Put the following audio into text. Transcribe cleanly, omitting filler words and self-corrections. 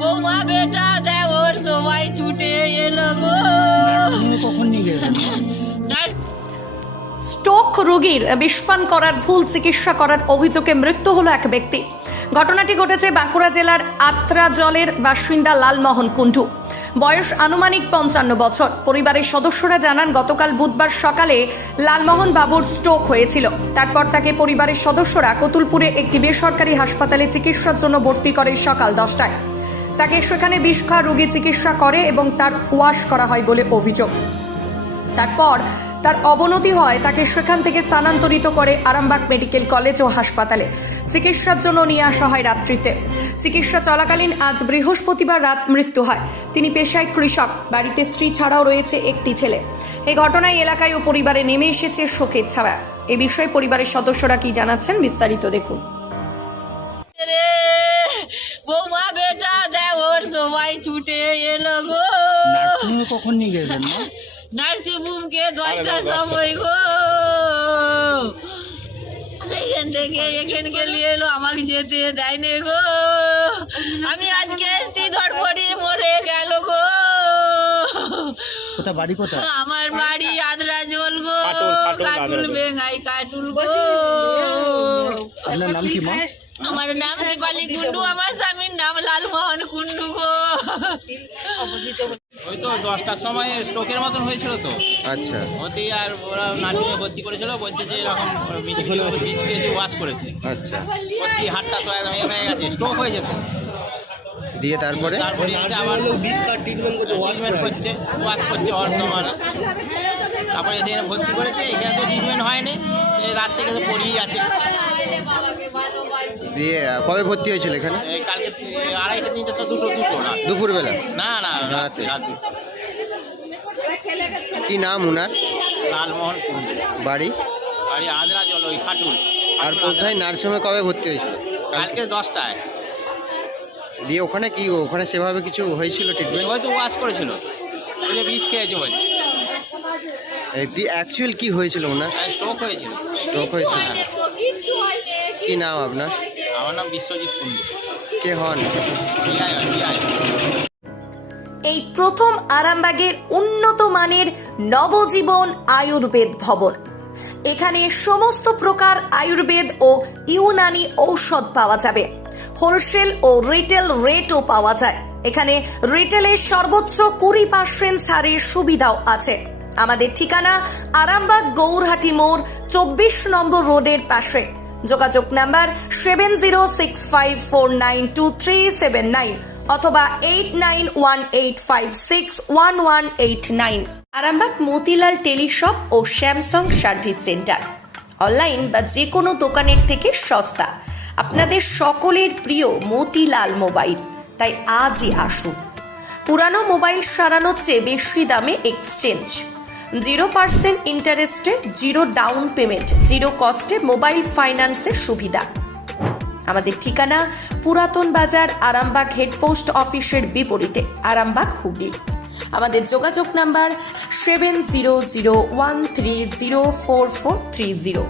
বৌমা বেটা দেওর সবাই ছুটে এলো গো। কখন নিয়ে গেলেন? স্ট্রোক রোগীর বিষপান করার ভুল চিকিৎসা করার অভিযোগে মৃত্যু হলো এক ব্যক্তি। ঘটনাটি ঘটেছে বাঁকুড়া জেলার আত্রাজলের বাসিন্দা লালমোহন কুণ্ডু। বয়স আনুমানিক 55 বছর। পরিবারের সদস্যরা জানান গতকাল বুধবার সকালে লালমোহন বাবুর স্ট্রোক হয়েছিল। তারপর তাকে পরিবারের সদস্যরা কতুলপুরে একটি বেসরকারি হাসপাতালে চিকিৎসার জন্য ভর্তি করে সকাল 10টায়। তাকে সেখানে বিষ খাওয়া রোগী চিকিৎসা করে এবং তার ওয়াশ করা হয় বলে অভিযোগ। তারপর তার অবনতি হয়, তাকে সেখান থেকে স্থানান্তরিত করে আরামবাগ মেডিকেল কলেজ ও হাসপাতালে চিকিৎসার জন্য নিয়ে আসা হয় রাত্রিতে। চিকিৎসা চলাকালীন আজ বৃহস্পতিবার রাত মৃত্যু হয়। তিনি পেশায় কৃষক, বাড়িতে স্ত্রী ছাড়াও রয়েছে একটি ছেলে। এই ঘটনায় এলাকায় ও পরিবারে নেমে এসেছে শোকের ছায়া। এ বিষয়ে পরিবারের সদস্যরা কি জানাচ্ছেন বিস্তারিত দেখুন। বৌমা বেটা দেওর সবাই ছুটে এলো গো। কখন নিয়ে গেলেন? নার্সিংহোমকে 10টার সময় গো। সেখান থেকে এখানকে নিয়ে এলো, আমাকে যেতে দেয়নি গো। আমি আজকে এসছি, ধরপড়ি মরে গেল গো। কোথা বাড়ি কোথা? আমার বাড়ি আদ্রাজল গো, কাটুল বেঙ্গাই কাটুল গো। আপনার নাম কি মা? আমার নাম দীপালি কুন্ডু, আমার স্বামীর নাম লালমোহন কুন্ডু গো। ওই তো 10টার সময় স্ট্রোকের মতন হয়েছিল তো। আচ্ছা, ওতেই আর ওরা নার্সিংয়ে ভর্তি করেছিল, বলছে যে এরকম বিষ খেয়েছে, ওয়াশ করেছে। আচ্ছা, ভর্তি হাতটা তো একদম হয়ে গেছে, স্ট্রোক হয়ে যেত। দিয়ে তারপরে তারপরে এসে আবার ট্রিটমেন্ট করছে, ওয়াশ করছে তোমার। তারপরে এসে এখানে ভর্তি করেছে, এখানে তো ট্রিটমেন্ট হয়নি, এই রাত থেকে তো পড়েই আছে। দিয়ে কবে ভর্তি হয়েছিল এখানে? এই কালকে 2:30 3টা তো দুটো না। দুপুরবেলা? না না, রাতে। রাতে। কি নাম ওনার? লালমোহন কুন্ডু, বাড়ি? বাড়ি আদ্রাজল, ওই খাটুল। আর কোথায় নার্সিংহোমে কবে ভর্তি হয়েছিল? কালকে 10টায়। দিয়ে ওখানে কি, ওখানে সেভাবে কিছু হয়েছিল ট্রিটমেন্ট? হয়তো ওয়াশ করেছিল, ওই যে বিষ খেয়েছে বলছে। দিয়ে অ্যাকচুয়াল কি হয়েছিল ওনার? স্ট্রোক হয়েছিল। স্ট্রোক হয়েছিল। কি নাম আপনার? আমার নাম বিশ্বজিৎ কুন্ডু। কে হন? বিআই। এই প্রথম আরামবাগের উন্নত মানের নবজীবন আয়ুর্বেদ ভবন। এখানে সমস্ত প্রকার আয়ুর্বেদ ও ইউনানি ঔষধ পাওয়া যাবে। হোলসেল ও রিটেল রেটও পাওয়া যায়। এখানে রিটেলের সর্বোচ্চ 20% ছাড়ের সুবিধাও আছে। আমাদের ঠিকানা আরামবাগ গৌরহাটি মোড় 24 নম্বর রোডের পাশে। যোগাযোগ নাম্বার 7065492379 অথবা 8918561189। আরামবাগ মতিলাল টেলিশপ ও স্যামসাং সার্ভিস সেন্টার। অনলাইন বা যে কোনো দোকানের থেকে সস্তা। আপনাদের সকলের প্রিয় মতিলাল মোবাইল। তাই আজই আসুন। পুরানো মোবাইল সারানোর চেয়ে বেশি দামে এক্সচেঞ্জ। 0% ইন্টারেস্টে, 0 ডাউন পেমেন্ট, 0 কস্টে মোবাইল ফাইন্যান্সের সুবিধা। আমাদের ঠিকানা পুরাতন বাজার, আরামবাগ হেডপোস্ট অফিসের বিপরীতে, আরামবাগ হুগলি। আমাদের যোগাযোগ নাম্বার 7001304430।